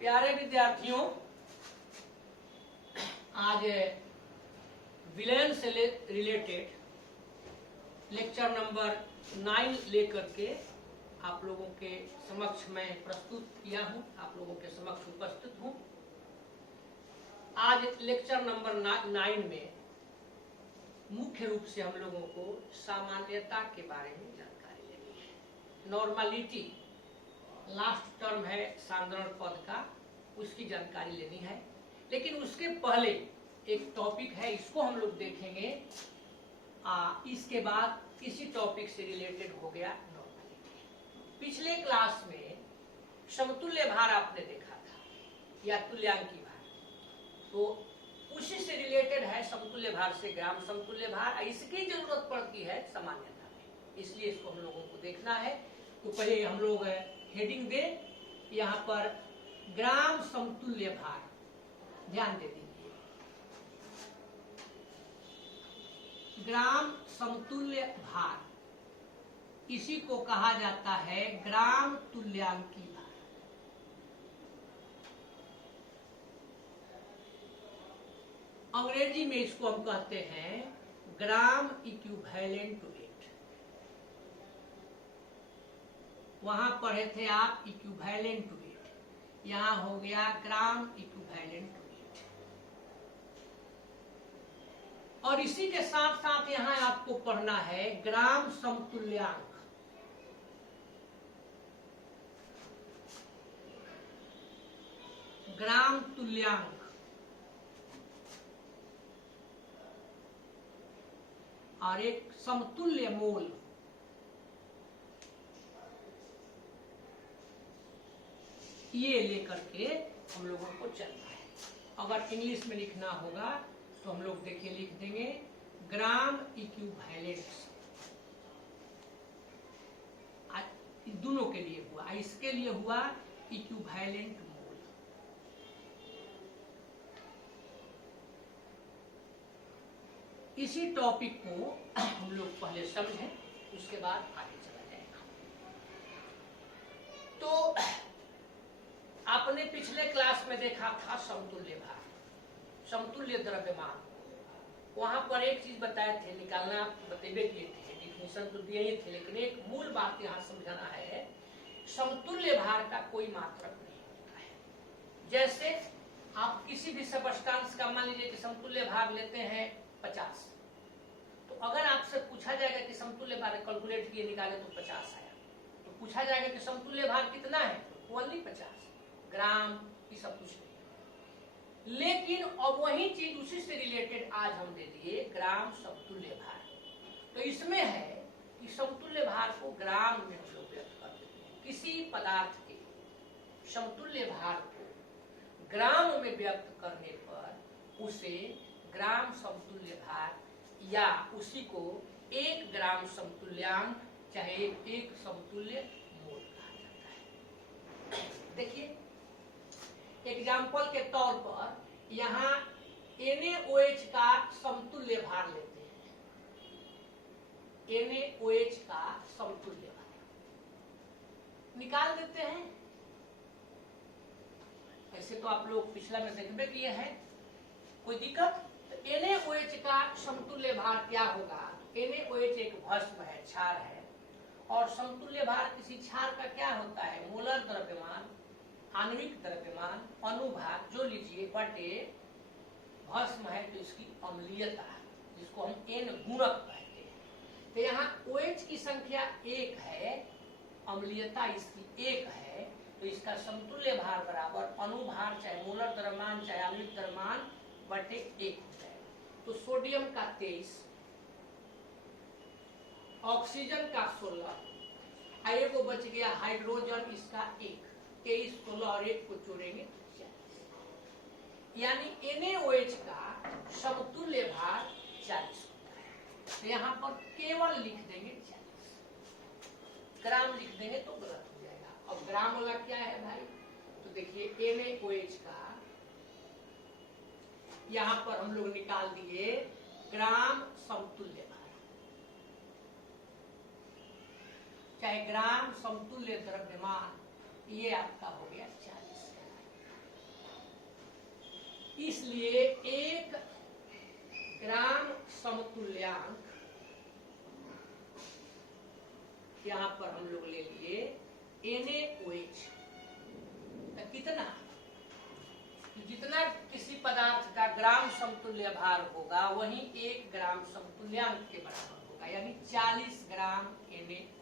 प्यारे विद्यार्थियों, आज विलयन से रिलेटेड लेक्चर नंबर 9 लेकर के आप लोगों के समक्ष मैं प्रस्तुत किया हूं, आप लोगों के समक्ष उपस्थित हूं। आज लेक्चर नंबर 9 में मुख्य रूप से हम लोगों को सामान्यता के बारे में जानकारी लेनी है। नॉर्मलिटी लास्ट टर्म है साधारण पद का, उसकी जानकारी लेनी है। लेकिन उसके पहले एक टॉपिक है, इसको हम लोग देखेंगे। इसके बाद इसी टॉपिक से रिलेटेड हो गया नॉर्मलिटी। पिछले क्लास में समतुल्य भार आपने देखा था या तुल्यांकी भार, तो उसी से रिलेटेड है। समतुल्य भार से ग्राम समतुल्य भार, इसकी जरूरत पड़ती है सामान्यता में, इसलिए इसको हम लोगों को देखना है। तो पहले हम लोग हेडिंग दे, यहाँ पर ग्राम समतुल्य भार, ध्यान दे दीजिए। ग्राम समतुल्य भार, इसी को कहा जाता है ग्राम तुल्यांकी भार। अंग्रेजी में इसको हम कहते हैं ग्राम इक्विवेलेंट वेट। वहां पढ़े थे आप इक्विवेलेंट वेट, यहां हो गया ग्राम इक्विवेलेंट वेट। और इसी के साथ साथ यहां आपको पढ़ना है ग्राम समतुल्यांक। ग्राम तुल्यांक और एक समतुल्य मोल। ये लेकर के हम लोगों को चलना है। अगर इंग्लिश में लिखना होगा तो हम लोग देखिए लिख देंगे ग्राम इक्विवेलेंट। दोनों के लिए हुआ, इसके लिए हुआ इक्विवेलेंट मोल। इसी टॉपिक को हम लोग पहले समझें, उसके बाद आगे चला जाएगा। तो आपने पिछले क्लास में देखा था समतुल्य भार, समतुल्य द्रव्यमान। वहां पर एक चीज बताए थे, निकालना बतेबे किए थे, डिफिनेशन तो दिए ही थे, लेकिन एक मूल बात यहाँ समझाना है। समतुल्य भार का कोई मात्रक नहीं होता है। जैसे आप किसी भी सबस्टांस का मान लीजिए कि समतुल्य भार लेते हैं 50, तो अगर आपसे पूछा जाएगा कि समतुल्य भार कैलकुलेट किए निकाले तो 50 आया, तो पूछा जाएगा कि समतुल्य भार कितना है, ओनली 50 ग्राम, ये सब कुछ नहीं। लेकिन अब वही चीज उसी से रिलेटेड आज हम दे दिए ग्राम समतुल्य भार। तो इसमें है कि समतुल्य भार को ग्राम में हम लोग व्यक्त कर देते हैं। किसी पदार्थ के समतुल्य भार को ग्राम में व्यक्त करने पर उसे ग्राम समतुल्य भार या उसी को 1 ग्राम समतुल्यांक चाहे एक समतुल्य मोल कहा जाता है। देखिए एग्जाम्पल के तौर पर यहाँ NaOH का समतुल्य भार लेते हैं। NaOH का समतुल्य भार निकाल देते हैं। ऐसे तो आप लोग पिछला में देखबे किए हैं, कोई दिक्कत? तो NaOH का समतुल्य भार क्या होगा? NaOH एक भस्म है, क्षार है, और समतुल्य भार किसी क्षार का क्या होता है? मोलर द्रव्यमान, आणविक द्रव्यमान, अनुभार जो लीजिए बटे भस्म है तो इसकी अम्लीयता, जिसको हम N गुणक कहते हैं। तो यहाँ OH की संख्या 1 है, अम्लीयता इसकी 1 है, तो इसका समतुल्य भार बराबर अनुभार चाहे मोलर द्रव्यमान चाहे आणविक द्रव्यमान बटे 1 हो जाएगा। तो सोडियम का 23, ऑक्सीजन का 16, एक को बच गया हाइड्रोजन, इसका 1, 23, 16 और 1 को जोड़ेंगे 40। यानी NaOH का समतुल्य भार 40 होता है। तो यहाँ पर केवल लिख देंगे 40, ग्राम लिख देंगे तो गलत हो जाएगा। अब ग्राम वाला क्या है भाई? तो देखिए NaOH का यहाँ पर हम लोग निकाल दिए ग्राम समतुल्य भार, चाहे ग्राम समतुल्य द्रव्यमान, ये आपका हो गया 40। इसलिए 1 ग्राम समतुल्यांक यहां पर हम लोग ले लिए NaOH। कितना, जितना किसी पदार्थ का ग्राम समतुल्य भार होगा वही 1 ग्राम समतुल्यांक के बराबर होगा, यानी 40 ग्राम NaOH।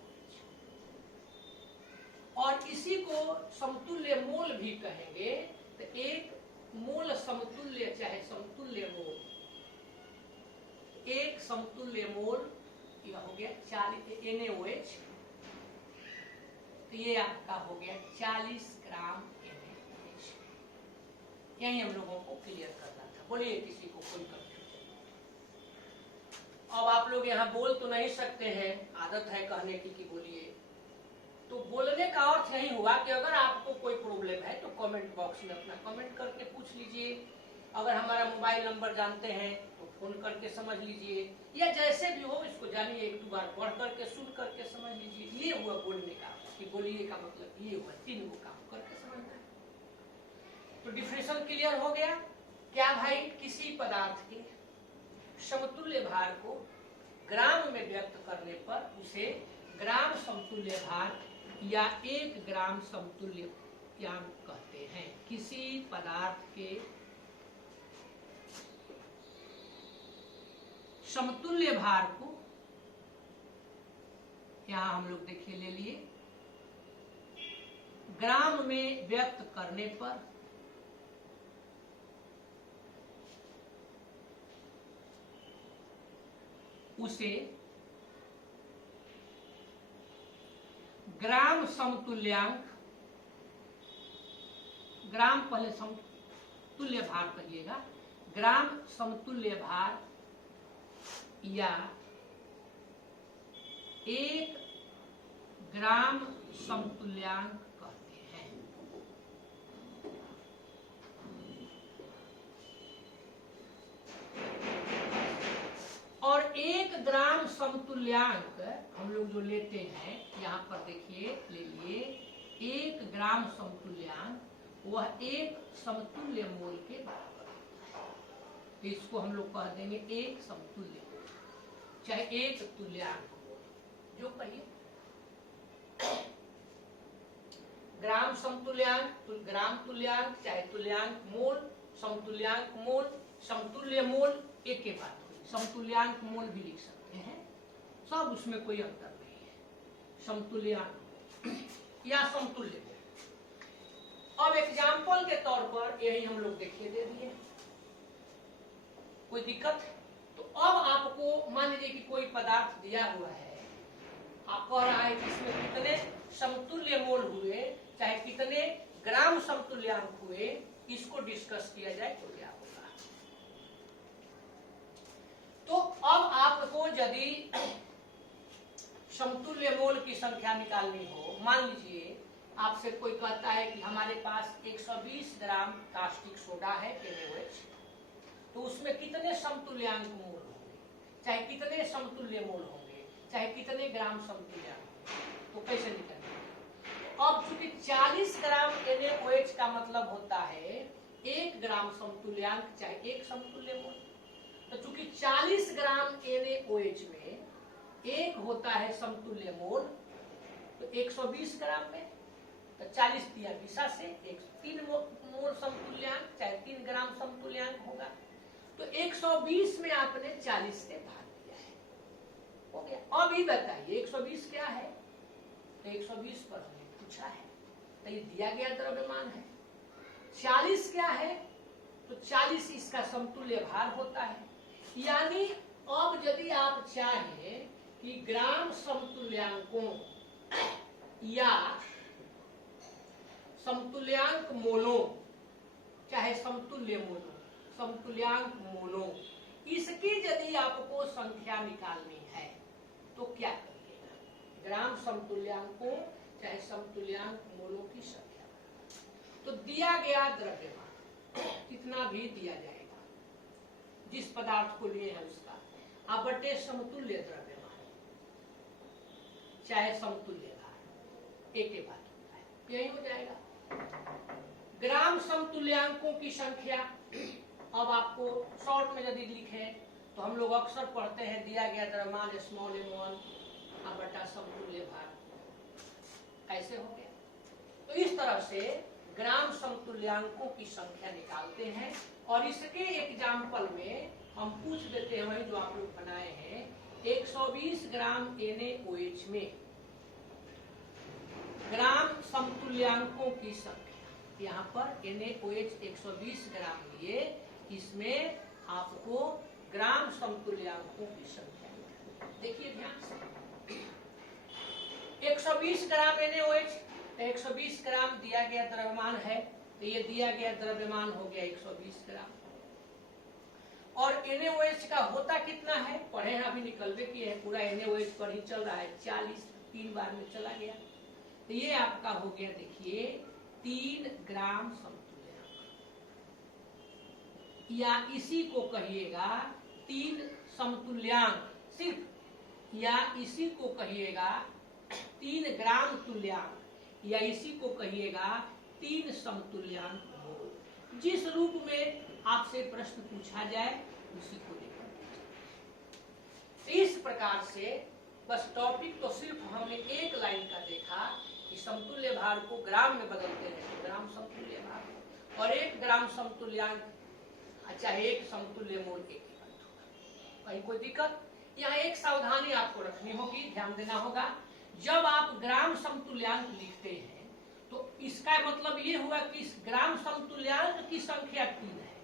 और इसी को समतुल्य मोल भी कहेंगे। तो 1 मोल समतुल्य चाहे समतुल्य मोल, 1 समतुल्य मोल यह हो गया 40 NaOH। तो ये आपका हो गया 40 ग्राम NaOH। यही हम लोगों को क्लियर करना था। बोलिए किसी को कोई कंफ्यूजन? अब आप लोग यहाँ बोल तो नहीं सकते हैं, आदत है कहने की कि बोलिए। तो बोलने का अर्थ यही हुआ कि अगर आपको कोई प्रॉब्लम है तो कमेंट बॉक्स में अपना कमेंट करके पूछ लीजिए। अगर हमारा मोबाइल नंबर जानते हैं तो फोन करके समझ लीजिए, या जैसे भी हो इसको जानिए, 1-2 बार पढ़ करके सुन करके समझ लीजिए। ये हुआ बोलने का, कि बोलिए का मतलब ये हुआ 3 को काम करके समझना है। तो डिफरेंशियल क्लियर हो गया क्या भाई? किसी पदार्थ के समतुल्य भार को ग्राम में व्यक्त करने पर उसे ग्राम समतुल्य भार या 1 ग्राम समतुल्यांक कहते हैं। किसी पदार्थ के समतुल्य भार को यहां हम लोग देखिए ले लिए, ग्राम में व्यक्त करने पर उसे ग्राम समतुल्यांक, ग्राम पहले समतुल्य भार कहिएगा, ग्राम समतुल्य भार या 1 ग्राम समतुल्यांक कहते हैं। और 1 ग्राम समतुल्यांक हम लोग जो लेते हैं, यहाँ पर देखिए ले लिए 1 ग्राम समतुल्यांक, वह 1 समतुल्य मोल के बराबर होता है। तो इसको हम लोग कह देंगे 1 समतुल्य मोल, चाहे 1 तुल्यांक मोल, जो कहिए। ग्राम समतुल्यांक, ग्राम तुल्यांक, चाहे तुल्यांक मोल, समतुल्यांक मोल, समतुल्य मोल, एक के बात हुई। समतुल्यांक मोल भी लिख सकते हैं, सब उसमें कोई अंतर नहीं है। समतुल्यांक या समतुल्य मोल। अब एग्जाम्पल के तौर पर यही हम लोग देखिए दे दिए, कोई दिक्कत है? तो अब आपको मान लीजिए कि कोई पदार्थ दिया हुआ है, आप कह रहा है कि इसमें कितने समतुल्य मोल हुए, चाहे कितने ग्राम समतुल्यांक हुए, इसको डिस्कस किया जाए तो क्या होगा। तो अब आपको यदि समतुल्य मोल की संख्या निकालनी हो, मान लीजिए आपसे कोई कहता है कि हमारे पास 120 ग्राम कास्टिक सोडा है NaOH, तो उसमें कितने समतुल्यांक मोल होंगे, चाहे कितने समतुल्य मोल होंगे, चाहे कितने ग्राम समतुल्यांक, तो कैसे निकालेंगे? अब चूंकि 40 ग्राम NaOH का मतलब होता है 1 ग्राम समतुल्यांक चाहे 1 समतुल्य मोल। तो चूंकि 40 ग्राम NaOH में 1 होता है समतुल्य मोल, तो 120 ग्राम में तो 40 दिया 20 से 3 मोल समतुल्यांक चाहे 3 ग्राम समतुल्यांक होगा। तो 120 में आपने 40 से भाग दिया है, हो गया। अब ये बताइए 120 क्या है? तो 120 पर हमने पूछा है, तो ये दिया गया द्रव्यमान है। 40 क्या है? तो 40 इसका समतुल्य भार होता है। यानी अब यदि आप चाहें कि ग्राम समतुल्यांकों या समतुल्यांक मोलों, चाहे समतुल्य मोलों, समतुल्यांक मोलों, इसकी यदि आपको संख्या निकालनी है तो क्या करिएगा? ग्राम समतुल्यांकों चाहे समतुल्यांक मोलों की संख्या। तो दिया गया द्रव्यमान कितना भी दिया जाएगा, जिस पदार्थ को लिए है उसका, अब बटे समतुल्य द्रव्यमान चाहे समतुल्य भार, एक ही बात होता है, यही हो जाएगा। ग्राम समतुल्यांकों की संख्या अब आपको शॉर्ट में यदि लिखे तो हम लोग अक्सर पढ़ते हैं दिया गया द्रव्यमान स्मॉल m1 बटा समतुल्य भार, ऐसे हो गया। तो इस तरह से ग्राम समतुल्यांकों की संख्या निकालते हैं और इसके एग्जाम्पल में हम पूछ देते हैं वही जो आप लोग बनाए हैं 120 ग्राम NaOH में ग्राम समतुल्यांकों की संख्या। यहाँ पर NaOH 120 ग्राम लिए, इसमें आपको ग्राम समतुल्यांकों की संख्या देखिए ध्यान से। 120 ग्राम NaOH, 120 ग्राम दिया गया द्रव्यमान है, तो ये दिया गया द्रव्यमान हो गया 120 ग्राम। और NaOH का होता कितना है पढ़े हैं, अभी निकलवे किए हैं, पूरा NaOH पर ही चल रहा है, 40 3 बार में चला गया, तो ये आपका हो गया देखिए 3 ग्राम समतुल्यांक, या इसी को कहिएगा 3 समतुल्यांक सिर्फ, या इसी को कहिएगा 3 ग्राम तुल्यांक, या इसी को कहिएगा 3 समतुल्यांक मोल। जिस रूप में आपसे प्रश्न पूछा जाए उसी को लेकर इस प्रकार से बस टॉपिक तो सिर्फ हमने एक लाइन का देखा कि समतुल्य भार को ग्राम में बदलते हैं, ग्राम समतुल्य भार, और 1 ग्राम समतुल्यांक चाहे 1 समतुल्य मोल एक होगा। कहीं कोई दिक्कत? यहाँ एक सावधानी आपको रखनी होगी, ध्यान देना होगा। जब आप ग्राम समतुल्यांक लिखते हैं तो इसका मतलब ये हुआ कि इस ग्राम समतुल्यांक की संख्या 3 है,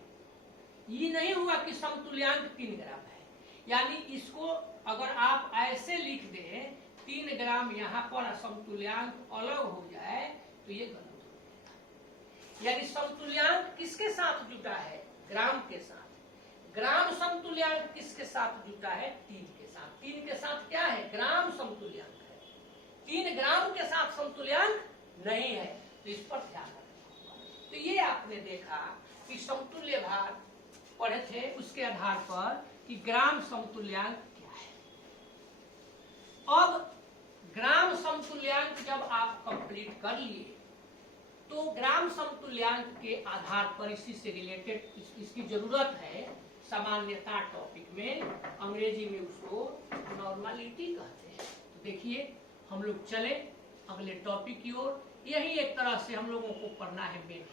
ये नहीं हुआ कि समतुल्यांक 3 ग्राम है। यानी इसको अगर आप ऐसे लिख दें 3 ग्राम यहाँ पर समतुल्यांक अलग हो जाए तो ये गलत हो जाएगा। यानी समतुल्यांक किसके साथ जुटा है? ग्राम के साथ। ग्राम समतुल्यांक किसके साथ जुटा है? 3 के साथ। 3 के साथ क्या है? ग्राम समतुल्यांक है। 3 ग्राम के साथ समतुल्यांक नहीं है, तो इस पर ध्यान रखना। तो ये आपने देखा कि समतुल्य भार पढ़े थे, उसके आधार पर कि ग्राम समतुल्यांक क्या है। अब ग्राम समतुल्यांक जब आप कंप्लीट कर लिए तो ग्राम समतुल्यांक के आधार पर इसी से रिलेटेड इसकी जरूरत है सामान्यता टॉपिक में, अंग्रेजी में उसको नॉर्मलिटी कहते हैं। तो देखिए हम लोग चले अगले टॉपिक की ओर। यही एक तरह से हम लोगों को पढ़ना है मेन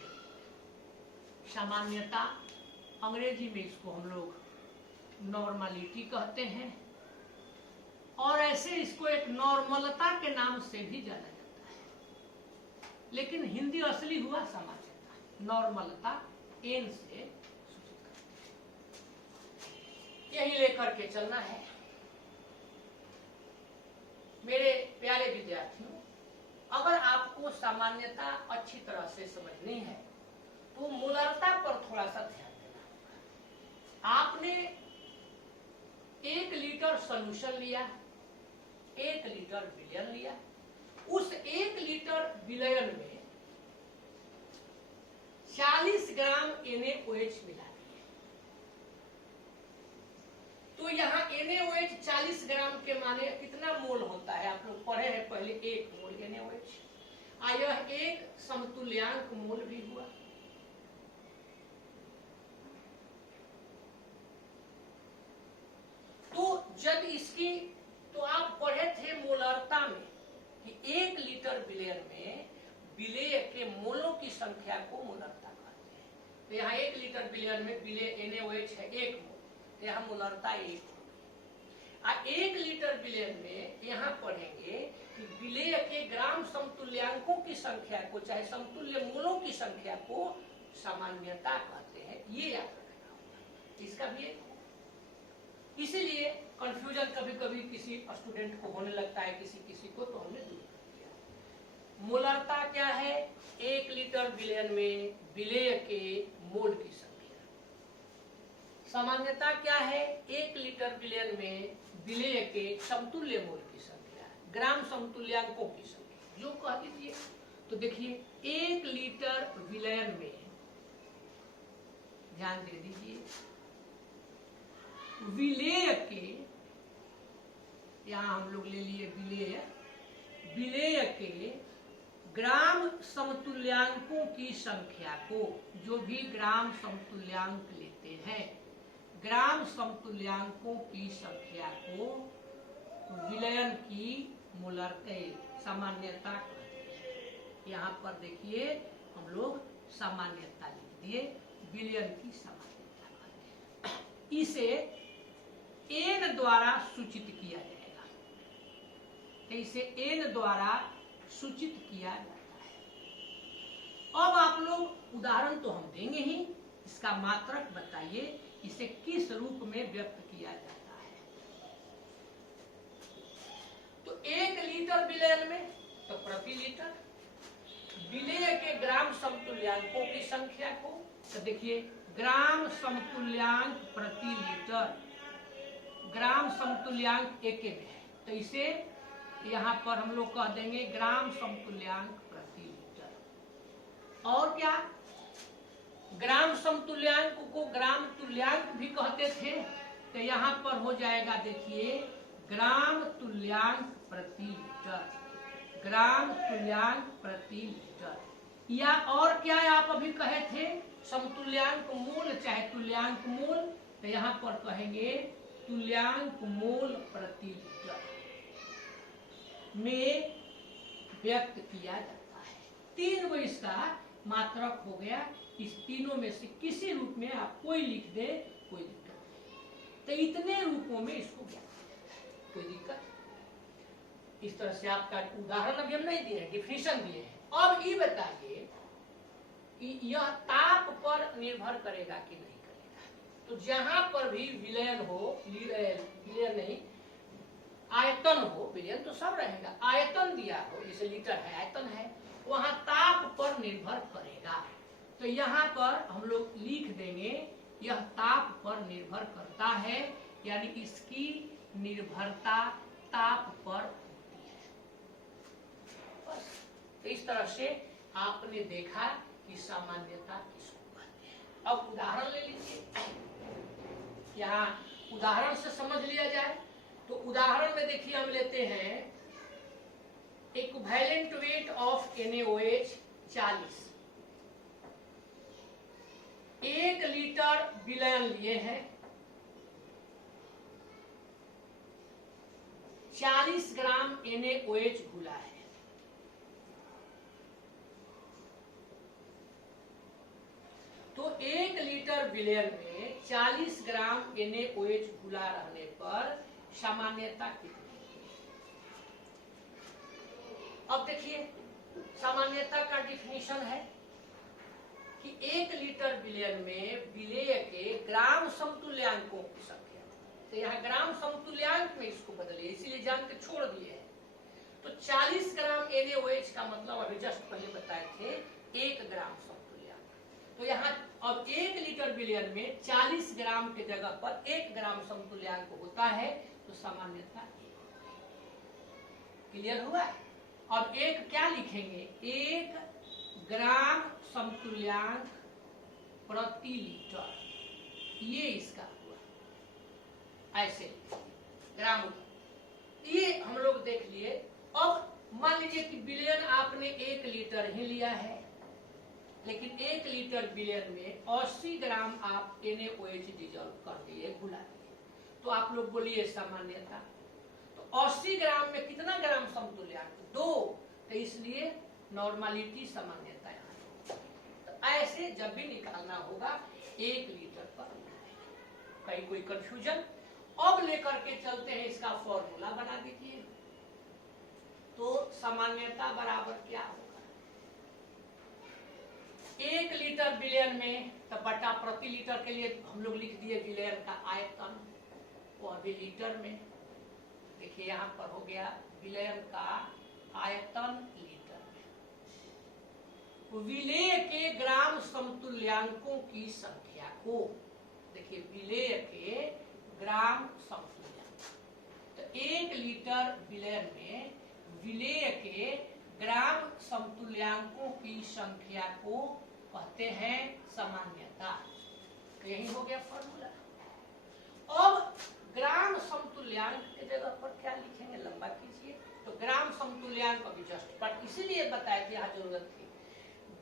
सामान्यता, अंग्रेजी में इसको हम लोग नॉर्मलिटी कहते हैं, और ऐसे इसको एक नॉर्मलता के नाम से भी जाना जाता है, लेकिन हिंदी असली हुआ सामान्यता, नॉर्मलता एन से सूचित करते हैं। यही लेकर के चलना है मेरे प्यारे विद्यार्थियों। अगर आपको सामान्यता अच्छी तरह से समझनी है तो मूलरता पर थोड़ा सा ध्यान देना होगा। आपने 1 लीटर सॉल्यूशन लिया, 1 लीटर विलयन लिया, उस 1 लीटर विलयन में 40 ग्राम NaOH मिला दिए, तो यहाँ NaOH 40 ग्राम के माने कितना मोल होता है? आप लोग पढ़े हैं पहले, 1 मोल NaOH। यह 1 समतुल्यांक मोल भी हुआ। तो जब इसकी, तो आप पढ़े थे मोलरता में कि 1 लीटर विलयन में विलेय के मोलों की संख्या को मोलरता कहते हैं। तो यहाँ 1 लीटर विलयन में विलेय NaOH है 1 मोल, तो यहाँ मोलरता 1 होगी। 1 लीटर विलयन में यहाँ पढ़ेंगे कि विलेय के ग्राम समतुल्यांकों की संख्या को, चाहे समतुल्य मोलों की संख्या को सामान्यता कहते हैं। ये याद रखना होगा, इसका भी एक। इसीलिए कंफ्यूजन कभी कभी किसी स्टूडेंट को होने लगता है, किसी को, तो हमने दूर कर दिया। मोलरता क्या है? 1 लीटर विलयन में विलेय के मोल की संख्या। सामान्यता क्या है? 1 लीटर विलयन में विलेय के समतुल्य मोल की संख्या, ग्राम समतुल्यांकों की संख्या जो कह दीजिए। तो देखिए 1 लीटर विलयन में, ध्यान दे दीजिए, विलेय के, यहां हम लोग ले लिए विलेय के ग्राम समतुल्यांकों की संख्या को, जो भी ग्राम समतुल्यांक लेते हैं, ग्राम समतुल्यांकों की संख्या को विलयन की मूलरता सामान्यता कहते हैं। यहाँ पर देखिए हम लोग सामान्यता लिख दिए, विलयन की सामान्यता कहते हैं। इसे n द्वारा सूचित किया जाएगा, इसे n द्वारा सूचित किया जाता है। अब आप लोग उदाहरण तो हम देंगे ही, इसका मात्रक बताइए, इसे किस रूप में व्यक्त किया जाता है। तो 1 लीटर विलयन में तो प्रति लीटर, विलेय के ग्राम समतुल्यांकों की संख्या को, तो देखिए ग्राम समतुल्यांक प्रति लीटर, ग्राम समतुल्यांक एक में है, तो इसे यहाँ पर हम लोग कह देंगे ग्राम समतुल्यांक प्रति लीटर। और क्या, ग्राम समतुल्यांक को ग्राम तुल्यांक भी कहते थे, तो यहाँ पर हो जाएगा देखिए ग्राम तुल्यांक प्रति लीटर, ग्राम तुल्यांक प्रति लीटर। या और क्या आप अभी कहे थे, समतुल्यांक मूल चाहे तुल्यांक मूल, तो यहाँ पर कहेंगे तुल्यांक मूल प्रति लीटर में व्यक्त किया जाता है। 3 गो इसका मात्रक हो गया, इस तीनों में से किसी रूप में आप कोई लिख दे, कोई दिक्कत नहीं। तो इतने रूपों में इसको व्यक्त किया जाता है, कोई दिक्कत। इस तरह से आपका उदाहरण अभी हम नहीं दिए, डिफिनेशन दिए हैं। अब ये बताइए कि यह ताप पर निर्भर करेगा कि नहीं करेगा। तो जहां पर भी विलयन हो, विलयन नहीं आयतन हो, विलयन तो सब रहेगा, आयतन दिया हो, जैसे लीटर है आयतन है, वहां ताप पर निर्भर करेगा। तो यहाँ पर हम लोग लिख देंगे यह ताप पर निर्भर करता है, यानी इसकी निर्भरता ताप पर होती है। बस तो इस तरह से आपने देखा कि सामान्यता किसको कहते हैं। अब उदाहरण ले लीजिए, यहाँ उदाहरण से समझ लिया जाए। तो उदाहरण में देखिए हम लेते हैं equivalent weight of NaOH 40, 1 litre विलयन लिए हैं, 40 ग्राम NaOH घुला है। तो 1 लीटर विलयन में 40 ग्राम NaOH घुला रहने पर सामान्यता कितनी है। अब देखिए सामान्यता का डिफिनीशन है कि 1 लीटर विलयन में विलेय के ग्राम समतुल्यांकों की संख्या, तो यहाँ ग्राम समतुल्यांक में इसको बदलिए, इसीलिए जान के छोड़ दिए हैं। तो 40 ग्राम NaOH का मतलब अभी जस्ट पहले बताए थे 1 ग्राम समतुल्यांक। तो यहाँ अब 1 लीटर विलयन में 40 ग्राम के जगह पर 1 ग्राम समतुल्यांक होता है, तो सामान्यता क्लियर हुआ। अब एक क्या लिखेंगे, 1 ग्राम समतुल्यांक प्रति लीटर, ये इसका हुआ, ऐसे ग्राम। ये हम लोग देख लिए। अब मान लीजिए कि विलयन आपने 1 लीटर ही लिया है, लेकिन 1 लीटर विलयन में 80 ग्राम आप NaOH डिजॉल्व कर दिए, घुला दिए, तो आप लोग बोलिए सामान्यता। तो 80 ग्राम में कितना ग्राम समतुल्यांक, 2, तो इसलिए नॉर्मलिटी सामान्यता यहाँ। तो ऐसे जब भी निकालना होगा 1 लीटर पर, कहीं कोई कंफ्यूजन। अब लेकर के चलते हैं, इसका फॉर्मूला बना दीजिए। तो सामान्यता बराबर क्या होगा, 1 लीटर विलयन में, तो बटा प्रति लीटर के लिए हम लोग लिख दिए विलयन का आयतन, वो अभी लीटर में। देखिए यहाँ पर हो गया विलयन का आयतन लीटर में। विलेय के ग्राम समतुल्यांकों की संख्या को, देखिए विलेय के ग्राम समतुल्यांक, तो 1 लीटर विलयन में विलेय के ग्राम समतुल्यांकों की संख्या को कहते हैं सामान्यता। यही हो गया फॉर्मूला। अब ग्राम समतुल्यांक के जगह पर क्या लिखेंगे, लंबा कीजिए, तो तो ग्राम समतुल्यांक अभी जस्ट पर इसीलिए बताया कि यहाँ जरूरत थी।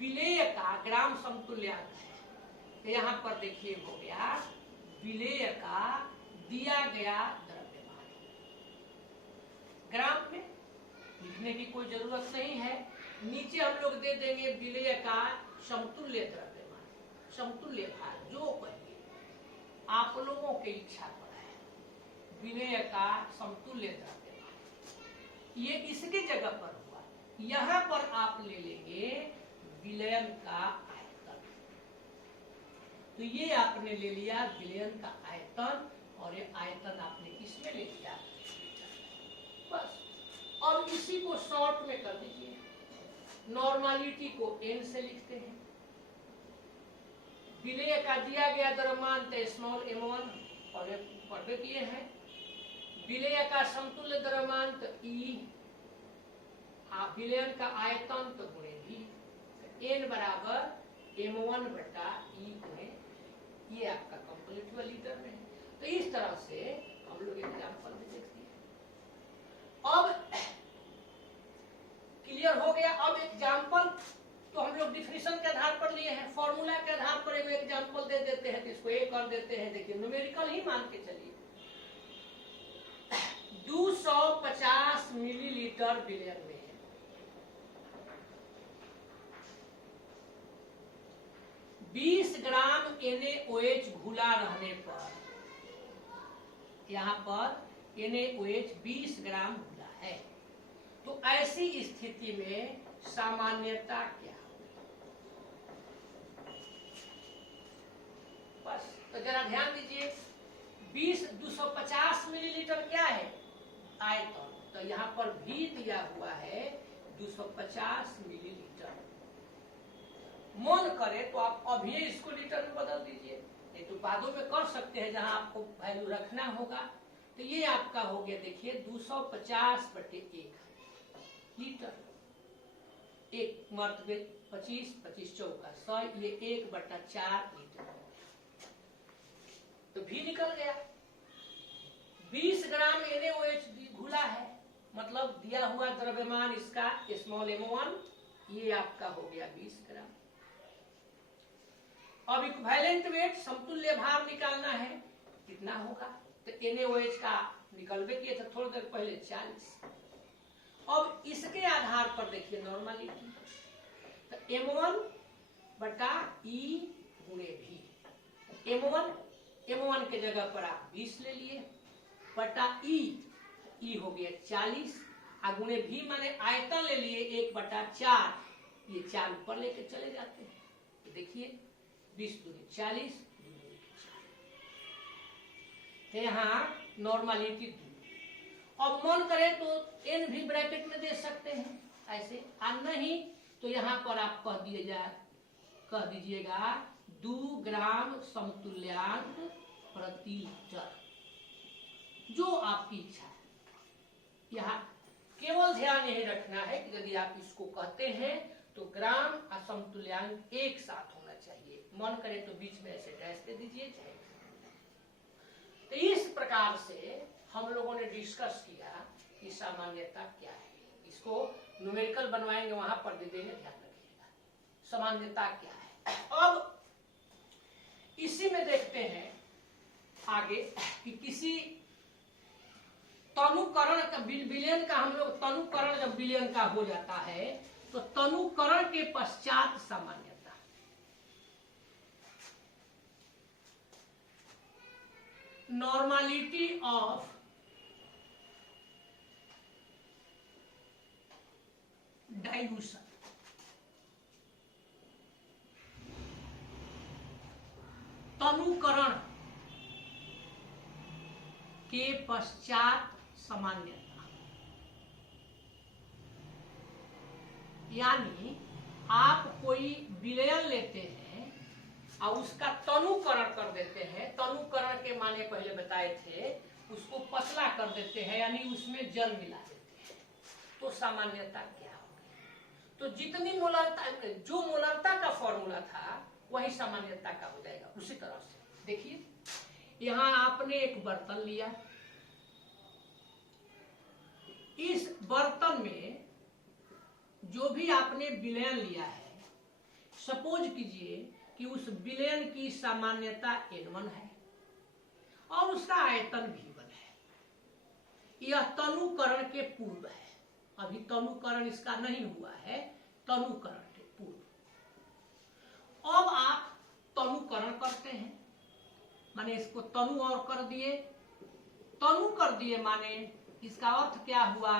विलेय का ग्राम समतुल्यांक है, तो यहाँ पर देखिए हो गया विलेय का दिया गया द्रव्यमान। ग्राम में लिखने की कोई जरूरत नहीं है, नीचे हम लोग दे देंगे विलेय का समतुल्य द्रव्यमान, समतुल्य भार, जो कहिए आप लोगों की इच्छा पर है। विलेय का समतुल्य द्रव्यमान ये इसके जगह पर हुआ, यहां पर आप ले लेंगे विलयन का आयतन। तो ये आपने ले लिया विलयन का आयतन, और ये आयतन आपने किसमें ले लिया, बस। अब इसी को शॉर्ट में कर दीजिए, नॉर्मालिटी को n से लिखते हैं। विलेय का दिया गया द्रव्यमान तो स्मॉल m1 और पढ़े किए हैं। विलेय का समतुल्य द्रव्यमान तो E, विलयन का आयतन तो गुणे V, n बराबर m1 बटा E गुणे, ये आपका कंपैरेटिव लीटर में है। तो इस तरह से हम लोग एग्जाम्पल में देखते हैं। अब क्लियर हो गया। अब एग्जाम्पल तो हम लोग डिफिनेशन के आधार पर लिए हैं, फॉर्मूला के आधार पर एक एग्जाम्पल दे देते हैं, तो इसको एक कर देते हैं। देखिए न्यूमेरिकल ही मान के चलिए, 250 मिलीलीटर विलयन में 20 ग्राम NaOH घुला रहने पर, यहाँ पर NaOH 20 ग्राम घुला है, तो ऐसी स्थिति में सामान्यता क्या होगी? बस तो जरा ध्यान दीजिए, 250 मिलीलीटर क्या है, आयतन, तो यहाँ पर भी दिया हुआ है 250 मिलीलीटर। मन करे तो आप अभी इसको लीटर में बदल दीजिए, नहीं तो बादों में कर सकते हैं जहां आपको वैल्यू रखना होगा। तो ये आपका हो गया, देखिए 250/1 लीटर, एक मर्तबे 25, 25 चौका 100, ये 1/4 लीटर, तो भी निकल गया। 20 ग्राम NaOH घुला है, मतलब दिया हुआ द्रव्यमान इसका स्मॉल m1, ये आपका हो गया 20 ग्राम। अब इक्विवेलेंट वेट, समतुल्य भार निकालना है, कितना होगा, तो NaOH का निकलवे किए थे थोड़ी देर पहले 40। अब इसके आधार पर देखिए नॉर्मलिटी, तो m1 बटा E गुणे V, m1 के जगह पर आप 20 ले लिए, बटा E हो गया 40, गुणे V माने आयतन ले लिए 1/4, ये 4 ऊपर लेके चले जाते हैं। तो देखिए 20 दूनी 40, तो यहाँ नॉर्मलिटी 2। अब मन करे तो n भी ब्रैकेट में दे सकते हैं ऐसे, और नहीं तो यहाँ पर आप कह दीजिएगा 2 ग्राम समतुल्यांक प्रति लीटर, जो आपकी इच्छा है। यहाँ केवल ध्यान यही रखना है कि यदि आप इसको कहते हैं तो ग्राम और समतुल्यांक एक साथ होना चाहिए, मन करे तो बीच में ऐसे डैश दे दीजिए चाहे। तो इस प्रकार से हम लोगों ने डिस्कस किया कि सामान्यता क्या है, इसको न्यूमेरिकल बनवाएंगे वहां पर दे देंगे, ध्यान रखिएगा सामान्यता क्या है। अब इसी में देखते हैं आगे कि किसी तनुकरण का विलयन का, हम लोग तनुकरण जब विलयन का हो जाता है तो तनुकरण के पश्चात सामान्यता, नॉर्मलिटी ऑफ डाइल्यूशन, तनुकरण के पश्चात सामान्यता, यानी आप कोई विलयन लेते हैं और उसका तनुकरण कर देते हैं, तनुकरण के माने पहले बताए थे, उसको पतला कर देते हैं यानी उसमें जल मिला देते हैं, तो सामान्यता क्या होगी। तो जितनी मोलरता, जो मोलरता का फॉर्मूला था वही सामान्यता का हो जाएगा। उसी तरह से देखिए, यहाँ आपने एक बर्तन लिया, इस बर्तन में जो भी आपने विलयन लिया है, सपोज कीजिए कि उस विलयन की सामान्यता N1 है और उसका आयतन V1 है। यह तनुकरण के पूर्व है, अभी तनुकरण इसका नहीं हुआ है, तनुकरण के पूर्व। अब आप तनुकरण करते हैं, माने इसको तनु और कर दिए, तनु कर दिए माने इसका अर्थ क्या हुआ,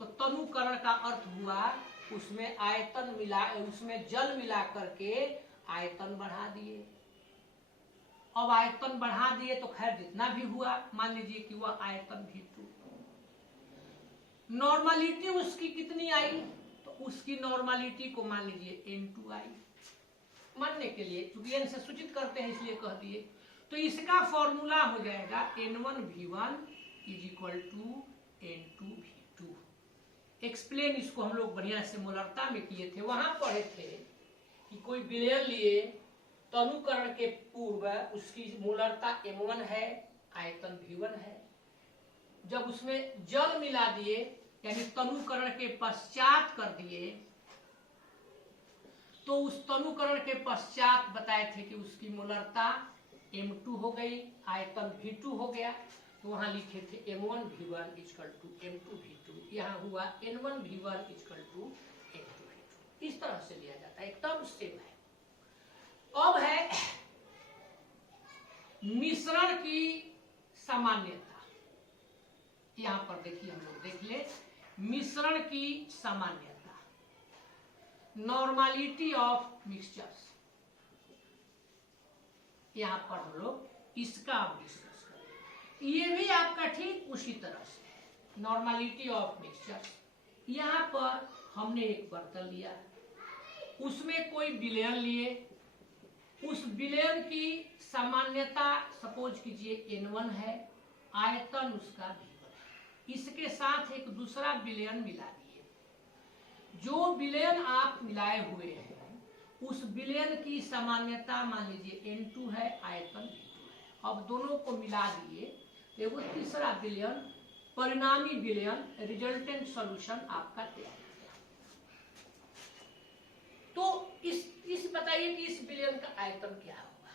तो तनुकरण का अर्थ हुआ उसमें आयतन मिला, उसमें जल मिला करके आयतन बढ़ा दिए। अब आयतन बढ़ा दिए तो खैर जितना भी हुआ मान लीजिए कि वह आयतन V2। नॉर्मलिटी उसकी कितनी आई, तो उसकी नॉर्मलिटी को मान लीजिए N2 आई। मानने के लिए क्योंकि N से सूचित करते हैं इसलिए कह दिए, तो इसका फॉर्मूला हो जाएगा N1V1 = N2V2। एक्सप्लेन इसको हम लोग बढ़िया से मोलरता में किए थे, वहां पढ़े थे कि कोई विलयन लिए तनुकरण के पूर्व उसकी मोलरता M1 है, आयतन V1 है। जब उसमें जल मिला दिए यानी तनुकरण के पश्चात कर दिए, तो उस तनुकरण के पश्चात बताए थे कि उसकी मोलरता M2 हो गई, आयतन V2 हो गया। तो वहां लिखे थे M1V1 = M2V2, यहाँ हुआ N1V1 = N2V2। इस तरह से लिया जाता है, एकदम सेम है। अब है मिश्रण की सामान्यता। यहां पर देखिए, हम लोग देख ले मिश्रण की सामान्यता, नॉर्मलिटी ऑफ मिक्सचर्स। यहां पर हम लोग इसका डिस्कस करें। ये भी आपका ठीक उसी तरह से नॉर्मलिटी ऑफ मिक्सचर्स। यहां पर हमने एक बर्तन लिया, उसमें कोई विलयन लिए, उस विलयन की सामान्यता सपोज कीजिए N1 है, आयतन उसका V1 है। इसके साथ एक दूसरा विलयन मिला दिए। जो विलयन आप मिलाए हुए हैं उस विलयन की सामान्यता मान लीजिए N2 है, आयतन V2 है। अब दोनों को मिला दिए तो वो तीसरा विलयन, परिणामी विलयन, रिजल्टेंट सॉल्यूशन आपका तैयार। तो इस बताइए कि इस विलयन का आयतन क्या होगा।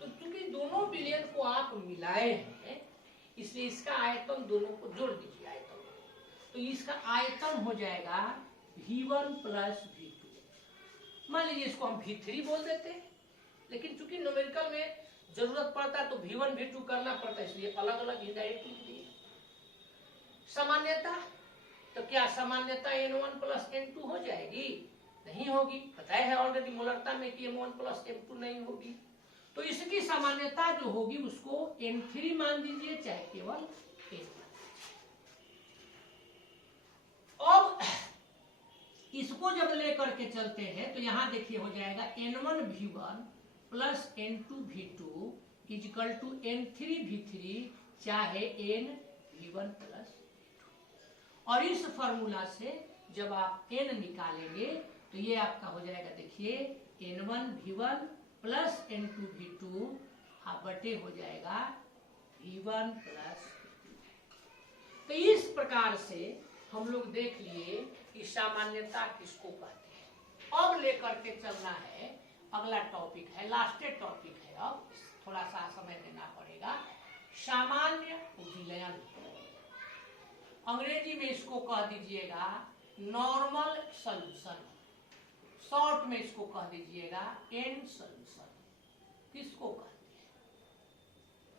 तो क्योंकि दोनों विलयन को आप मिलाए हैं इसलिए इसका आयतन दोनों को जोड़ दीजिए आयतन, तो इसका आयतन हो जाएगा V1 + V2। मान लीजिए इसको हम V3 बोल देते हैं, लेकिन चूंकि न्यूमेरिकल में जरूरत पड़ता है तो V1 V2 करना पड़ता है, इसलिए अलग अलग इनडायरेक्ट लिख दिए। सामान्यता, तो क्या सामान्यता N1 + N2 हो जाएगी? नहीं होगी, पता है ऑलरेडी मोलरता में कि M1 + M2 नहीं होगी। तो इसकी सामान्यता जो होगी उसको N3 मान दीजिए, चाहे केवल N1। अब इसको जब लेकर के चलते हैं तो यहां देखिए हो जाएगा N1V1 + N2V2 = N3V3 चाहे NV1 + V2। और इस फॉर्मूला से जब आप N निकालेंगे तो ये आपका हो जाएगा, देखिए N1V1 + N2V2 बटे हो जाएगा V1 + V2। तो इस प्रकार से हम लोग देख लिए कि सामान्यता किसको कहते हैं। अब लेकर के चलना है, अगला टॉपिक है, लास्ट टॉपिक है। अब थोड़ा सा समय देना पड़ेगा, सामान्य विलयन। अंग्रेजी में इसको कह दीजिएगा नॉर्मल सॉल्यूशन, शॉर्ट में इसको कह दीजिएगा एन सॉल्यूशन। किसको कहते हैं,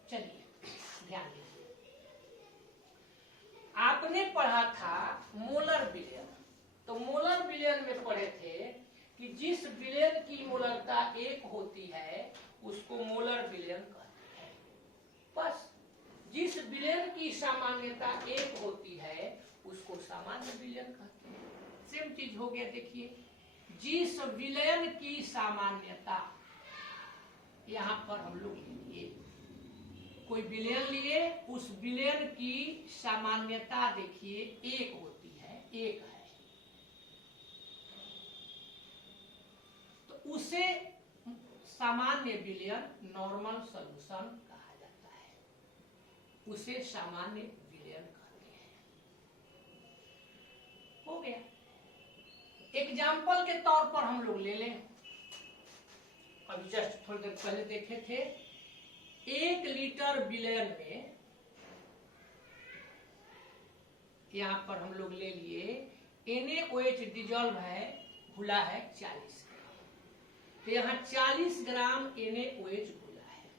चलिए ध्यान दीजिए। आपने पढ़ा था मोलर विलयन, तो मोलर विलयन में पढ़े थे कि जिस विलयन की मोलरता 1 होती है उसको मोलर विलयन कहते हैं। बस, जिस विलयन की सामान्यता 1 होती है उसको सामान्य विलयन कहते हैं। सेम चीज हो गया। देखिए, जिस विलयन की सामान्यता, यहां पर हम लोग लिए कोई विलयन लिए, उस विलयन की सामान्यता देखिए 1 होती है, 1 है, तो उसे सामान्य विलयन, नॉर्मल सॉल्यूशन कहा जाता है। उसे सामान्य विलयन कहते हैं। हो गया। एग्जाम्पल के तौर पर हम लोग ले लें, अभी जस्ट थोड़ी देर पहले देखे थे, 1 लीटर विलयन में यहां पर हम लोग ले लिए NaOH डिजॉल्व है, घुला है 40 ग्राम, तो यहां 40 ग्राम NaOH घुला है।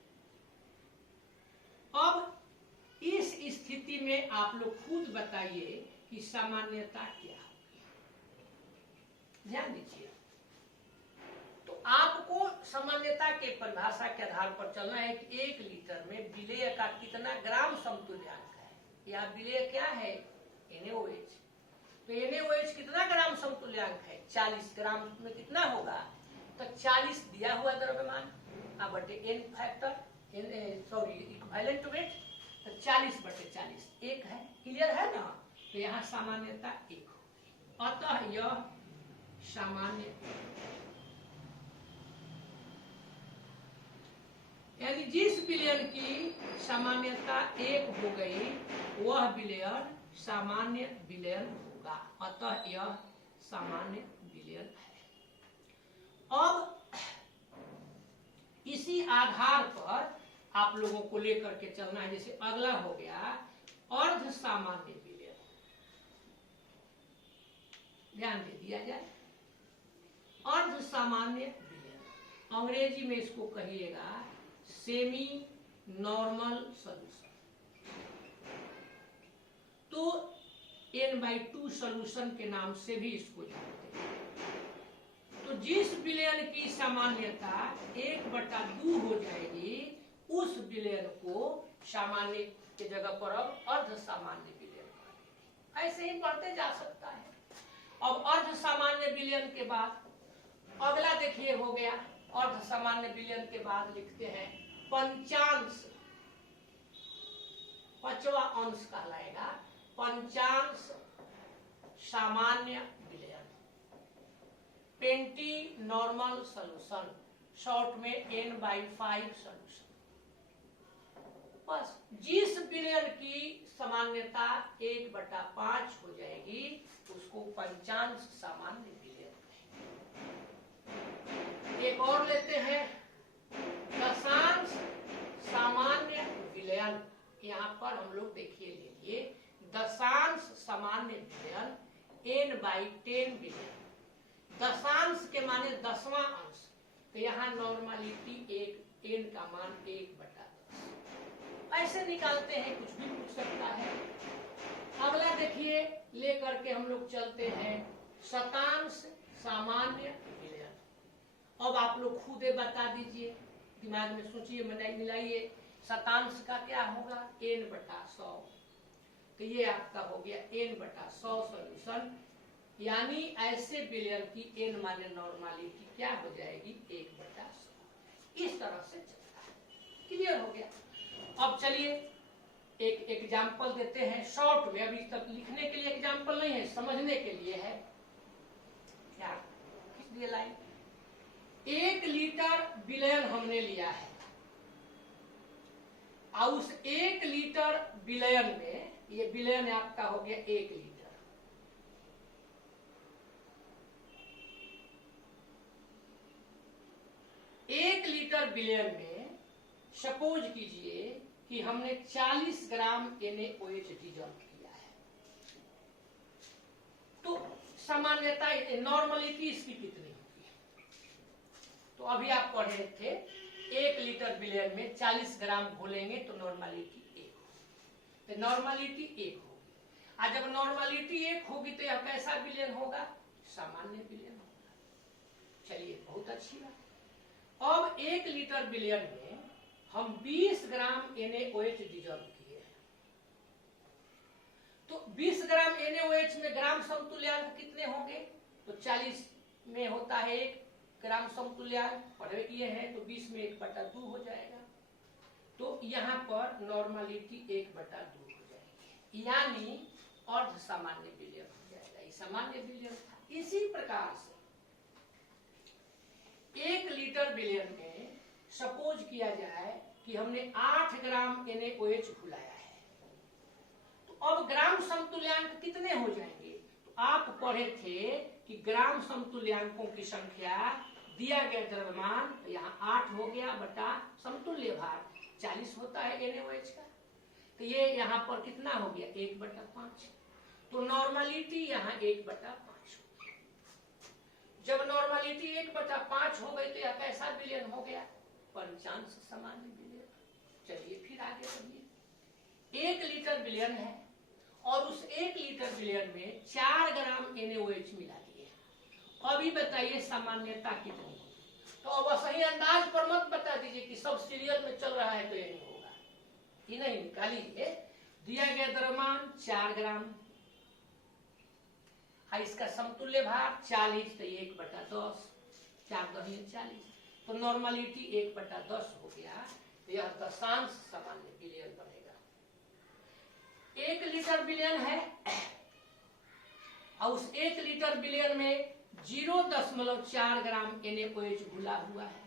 अब इस स्थिति में आप लोग खुद बताइए कि सामान्यता क्या होगी। ध्यान दीजिए, तो आपको सामान्यता के परिभाषा के आधार पर चलना है कि 1 लीटर में विलेय का कितना ग्राम समतुल्यांक है, या विलेय क्या है, NaOH। तो NaOH कितना ग्राम समतुल्यांक है, 40 ग्राम में कितना होगा, तो 40 दिया हुआ द्रव्यमान बटे n factor, sorry equivalent weight, तो 40/40 1 है। क्लियर है ना, तो यहाँ सामान्यता 1 होगी, अतः यह सामान्य, यानी जिस विलयन की सामान्यता 1 हो गई वह विलयन सामान्य विलयन होगा, अतः यह सामान्य विलयन है। अब इसी आधार पर आप लोगों को लेकर के चलना है। जैसे अगला हो गया अर्ध सामान्य विलयन, ध्यान दे दिया जाए। अर्ध सामान्य विलयन, अंग्रेजी में इसको कहिएगा सेमी नॉर्मल सॉल्यूशन। तो n/2 सॉल्यूशन के नाम से भी इसको जानते हैं। तो जिस विलयन की सामान्यता 1/2 हो जाएगी, उस विलयन को सामान्य के जगह पर अब अर्ध सामान्य विलयन करेंगे। ऐसे ही पढ़ते जा सकता है। अब अर्ध सामान्य विलयन के बाद अगला देखिए हो गया, अर्ध सामान्य विलयन के बाद लिखते हैं पंचांश, 5वां अंश कहलाएगा पंचांश सामान्य विलयन, पेंटी नॉर्मल सॉल्यूशन, शॉर्ट में n/5 सॉल्यूशन। बस जिस विलयन की सामान्यता 1/5 हो जाएगी उसको पंचांश सामान्य विलयन। एक और लेते हैं दशांश सामान्य विलयन। यहाँ पर हम लोग देखिए लीजिए दशांश सामान्य विलयन n/10 विलयन। दशांश के माने 10वां अंश, तो यहाँ नॉर्मलिटी 1, n का मान 1/10 ऐसे निकालते हैं, कुछ भी पूछ सकता है। अगला देखिए लेकर के हम लोग चलते हैं शतांश सामान्य विलयन। अब आप लोग खुद बता दीजिए, दिमाग में सोचिए, मिलाइए। शतांश का क्या होगा, n/100, तो ये आपका हो गया n/100 सॉल्यूशन। यानी ऐसे विलयन की n माने नॉर्मलिटी क्या हो जाएगी, 1/100। इस तरह से चलता है। क्लियर हो गया। अब चलिए एक एग्जाम्पल देते हैं शॉर्ट में, अभी तक लिखने के लिए एग्जाम्पल नहीं है, समझने के लिए है। क्या खींच दिए लाइन। 1 लीटर विलयन हमने लिया है, और उस 1 लीटर विलयन में, ये विलयन आपका हो गया 1 लीटर। एक लीटर विलयन में सपोज कीजिए कि हमने 40 ग्राम NaOH डिजॉल्व किया है। तो सामान्यता नॉर्मलिटी इसकी कितनी होगी, तो अभी आप पढ़े थे 1 लीटर विलयन में 40 ग्राम घोलेंगे तो नॉर्मलिटी 1 होगी। तो नॉर्मलिटी 1 होगी, और जब नॉर्मलिटी 1 होगी तो यह कैसा विलयन होगा, सामान्य विलयन होगा। चलिए बहुत अच्छी बात। अब 1 लीटर विलयन में हम 20 ग्राम NaOH डिजॉल्व किए हैं। तो 20 ग्राम NaOH में ग्राम समतुल्यांक कितने होंगे, तो 40 में होता है 1 ग्राम समतुल्यांक, पढ़े किए हैं, तो 20 में 1/2 हो जाएगा। तो यहाँ पर नॉर्मलिटी 1/2 हो जाएगी, यानी अर्ध सामान्य विलयन हो जाएगा। ये सामान्य विलयन था। इसी प्रकार से 1 लीटर विलयन में सपोज किया जाए कि हमने 8 ग्राम NaOH घुलाया है, तो अब ग्राम समतुल्यांक कितने हो जाएंगे, तो आप पढ़े थे कि ग्राम समतुल्यांकों की संख्या दिया गया द्रव्यमान, तो यहाँ 8 हो गया बटा समतुल्य भार 40 होता है NaOH का। तो ये यहाँ पर कितना हो गया 1/5। तो नॉर्मलिटी यहाँ 1/5। जब नॉर्मलिटी 1/5 हो गई तो यह कैसा विलयन हो गया? पंचांश सामान्य विलयन। चलिए फिर आगे बढ़िए। 1 लीटर विलयन है और उस 1 लीटर विलयन में 4 ग्राम NaOH मिला दिए। अभी बताइए सामान्यता कितनी? तो अब सही अंदाज पर मत बता दीजिए कि सब सीरियल में चल रहा है तो ये नहीं होगा, कि नहीं निकालिए। दिया गया द्रव्यमान 4 ग्राम, इसका समतुल्य भार 40, तो 1/10, 4 × 40, तो नॉर्मलिटी 1/10 हो गया। तो यह दशांश सामान्य विलयन बनेगा। 1 लीटर विलयन है और उस 1 लीटर विलयन में 0.4 ग्राम NaOH घुला हुआ है।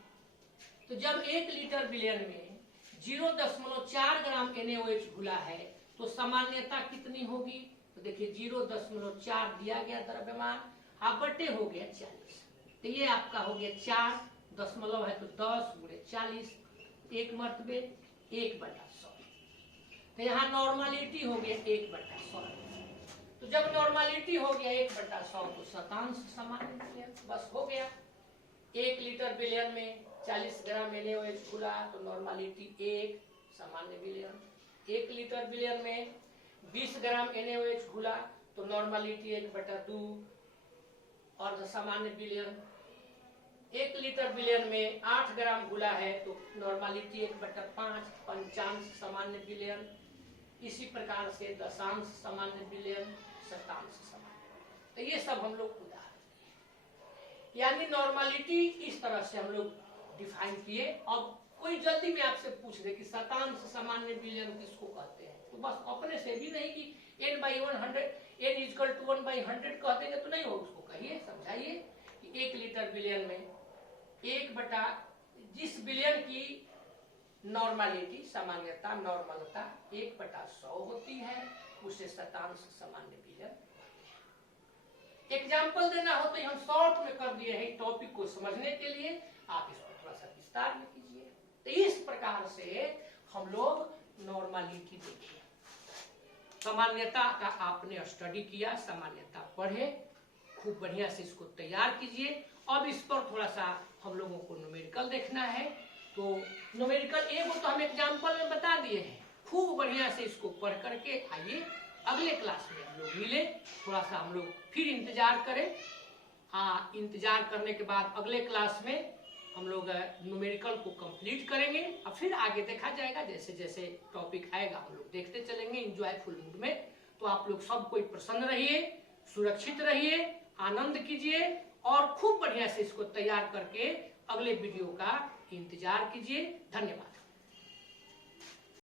तो जब 1 लीटर विलयन में 0.4 ग्राम NaOH घुला है तो सामान्यता कितनी होगी? तो देखिए 0.4 दिया गया द्रव्यमान, आप बटे हो गया 40, तो ये आपका हो गया 4 दशमलव है तो 10 × 40, 1 मर्तबे 1/100। तो यहाँ नॉर्मलिटी हो गया 1/100। तो जब नॉर्मलिटी हो गया 1/100 तो शतांश सामान्य विलयन बस हो गया। 1 लीटर विलयन में 40 ग्राम NaOH घुला तो नॉर्मलिटी 1 सामान्य विलयन। 1 लीटर विलयन में 20 ग्राम NaOH घुला तो नॉर्मलिटी 1/2 अर्ध सामान्य विलयन। 1 लीटर विलयन में 8 ग्राम घुला है तो नॉर्मलिटी 1/5 पंचांश सामान्य विलयन। इसी प्रकार से दशांश सामान्य विलयन, शतांश सामान्य। तो ये सब हम लोग उदाहरण दिए, यानी नॉर्मलिटी इस तरह से हम लोग डिफाइन किए। अब कोई जल्दी में आपसे पूछ दे कि शतांश सामान्य विलयन किसको कहते हैं, तो बस अपने से भी नहीं कि n/100 n = 1/100 कह देंगे तो नहीं हो, उसको कहिए, समझाइए कि 1 लीटर विलयन में 1 जिस विलयन की नॉर्मलिटी सामान्यता नॉर्मलता 1/100 होती है उसे शतांश सामान्य विलयन। एग्जाम्पल देना हो तो हम शॉर्ट में कर दिए हैं टॉपिक को समझने के लिए, आप इसको थोड़ा सा विस्तार में कीजिए। तो इस प्रकार से हम लोग नॉर्मलिटी देखिए, सामान्यता का आपने स्टडी किया, सामान्यता पढ़े, खूब बढ़िया से इसको तैयार कीजिए। अब इस पर थोड़ा सा हम लोगों को न्यूमेरिकल देखना है। तो न्यूमेरिकल एगो तो हम एग्जाम्पल में बता दिए हैं, खूब बढ़िया से इसको पढ़ करके आइए, अगले क्लास में हम लोग मिले, थोड़ा सा हम लोग फिर इंतजार करें। इंतजार करने के बाद अगले क्लास में हम लोग न्यूमेरिकल को कंप्लीट करेंगे और फिर आगे देखा जाएगा, जैसे जैसे टॉपिक आएगा हम लोग देखते चलेंगे इंजॉयफुल मूड में। तो आप लोग सब कोई प्रसन्न रहिए, सुरक्षित रहिए, आनंद कीजिए और खूब बढ़िया से इसको तैयार करके अगले वीडियो का इंतजार कीजिए। धन्यवाद।